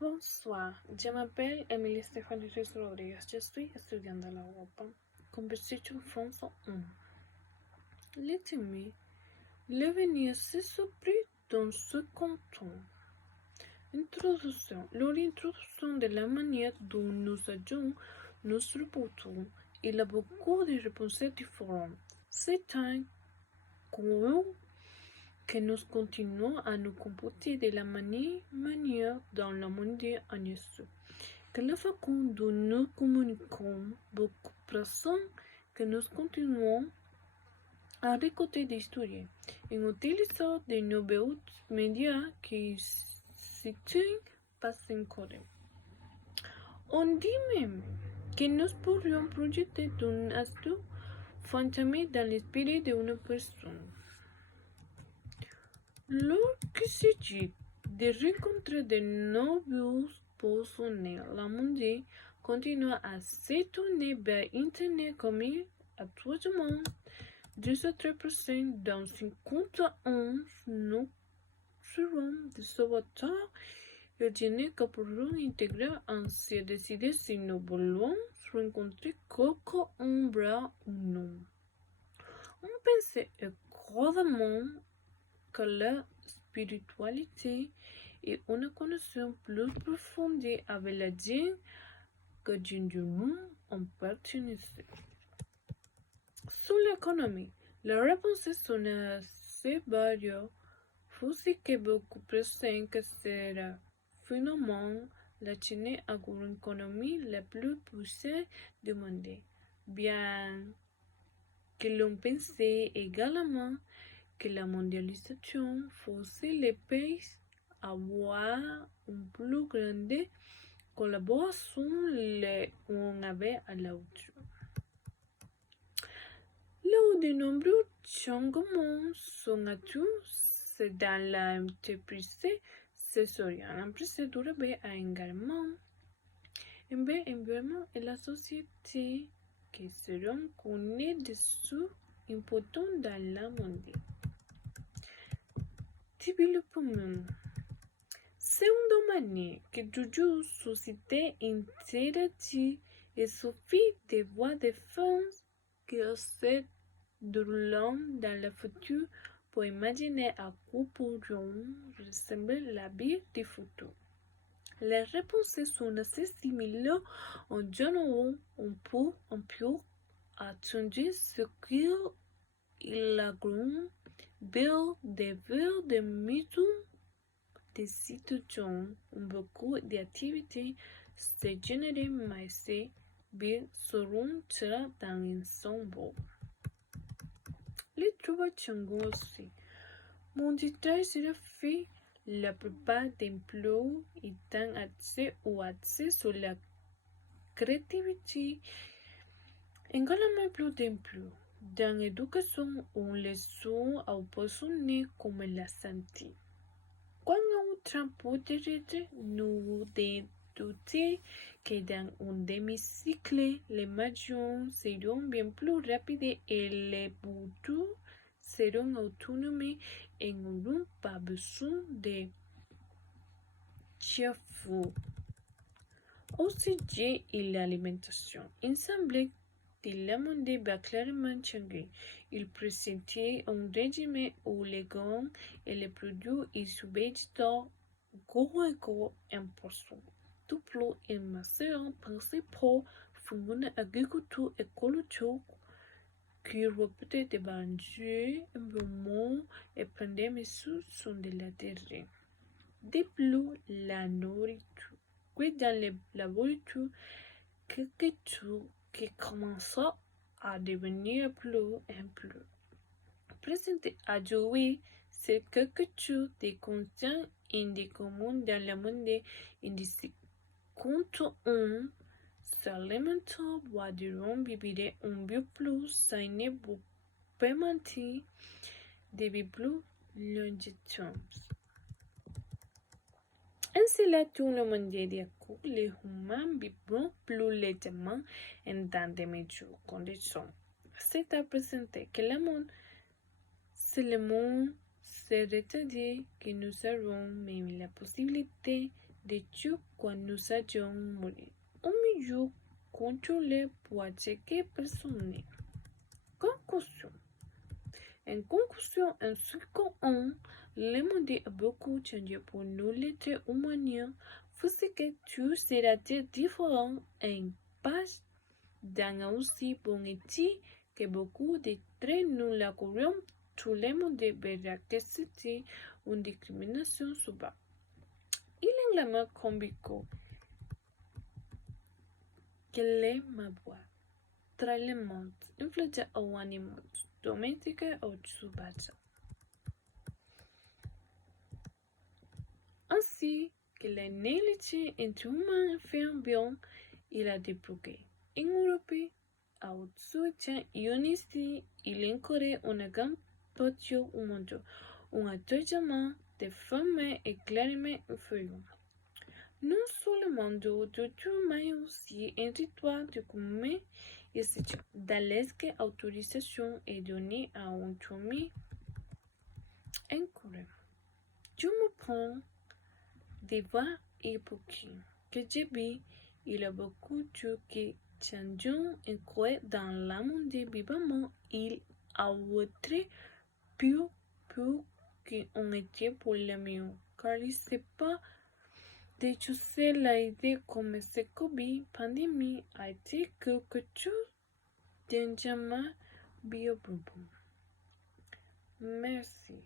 Bonsoir, je m'appelle Emilie Stéphanie Rodriguez. Je suis étudiante à l'Europe. Conversation France 1. L'amis, l'avenir s'est surpris dans ce canton. Introduction. L'introduction de la manière dont nous agissons notre bouton. Il a beaucoup de réponses différentes. C'est un courant que nous continuons à nous comporter de la manière dans le monde en que la façon dont nous communiquons beaucoup plus que nous continuons à récolter des histoires en utilisant de nouveaux médias qui s'éteignent pas encore. On dit même que nous pourrions projeter un aspect fantasmé dans l'esprit d'une personne. Lorsqu'il s'agit de rencontrer de nouveaux personnes, le monde continue à s'étonner vers Internet comme actuellement. 17% dans 51 nous seront des sauveteurs et que pourront intégrer ainsi décider si nous voulons rencontrer quelqu'un bras ou non. On pense également que la spiritualité est une connexion plus profonde avec la Dieu que généralement on pertenait. Sur l'économie, la réponse sont assez variées. Vous que beaucoup pensent que sera finalement la Chine a une économie la plus poussée du monde, bien que l'on pensait également que la mondialisation forçait les pays à avoir une plus grande collaboration l'un avec l'autre. Là où de nombreux changements sont atouts dans l'entreprise sectorielle, l'entreprise durable a également un bel environnement et la société qui seront connus des sous importants dans le monde. Développement. C'est un domaine qui toujours suscite intérêt et suffit de voir des films qui se déroulant dans le futur pour imaginer à quoi pourriont ressembler la vie du futur. Les réponses sont assez similaires en général. On peut attendre ce qu'il a grand bill de ville de maison des situations où beaucoup d'activités se génèrent, mais ces villes seront dans ensemble. Les trouvailles changeront aussi. Mon détail sera fait la plupart d'emplois étant axés sur la créativité. Également plus d'emplois dans l'éducation on les soins aux personnes comme la santé. Quand on transport terrestre, nous doutons que dans un demi-cycle, les avions seront bien plus rapides et les voitures seront autonomes et n'auront pas besoin de chauffeurs. Au sujet de l'alimentation, il semble que le monde va clairement changer. Il présentait un régime où les grains et les produits issus végétaux gros 1%. Tout plus et masseur principaux font une agriculture écologique qui répète des dangers environnementaux et prendre des mesures sur de la terre. De plus, la nourriture. Que dans les laboratoires, quelque chose qui commence à devenir plus ample. Présenter à jouer, c'est quelque chose de constant et de commun dans le monde indiscret. Quand on s'alimente, va durant vivre un peu plus sain pour permettre de vivre plus longtemps. Ainsi, là, tout le monde est d'accord, les humains vivront plus lentement et dans de meilleures conditions. C'est à présenter que le monde seulement c'est-à-dire que nous aurons même la possibilité d'études quand nous avions mouru. Un milieu contrôlé pour attaquer personne. Conclusion. En conclusion, en second, le monde a beaucoup changé pour nous, l'être humain. Physique, tout sera différent et pas dans aussi bon état que beaucoup de traits nous l'accorderont. Tout le monde verra que c'était une discrimination suba. Il est la combico que le mabwa. Tralement, influenza au animaux, domestique ou subasa. Ainsi que la négligence entre humains fait bien, il a débloqué. En Europe, au soutien ionisé, il inclut une grande partie du monde, un attachement de femmes est clairement inférieur. Non seulement d'autres, mais aussi un territoire de commun et c'est dans l'est autorisation est donnée à un tournée incorrect. Je me prends des voix époquées que j'ai vu, il y a beaucoup de choses qui changent et dans le monde vivant, il a autre plus qu'on était pour le mieux, car il n'est pas de choisir l'idée comme ce Covid pandémie a été quelque chose d'un jamais bio. Merci.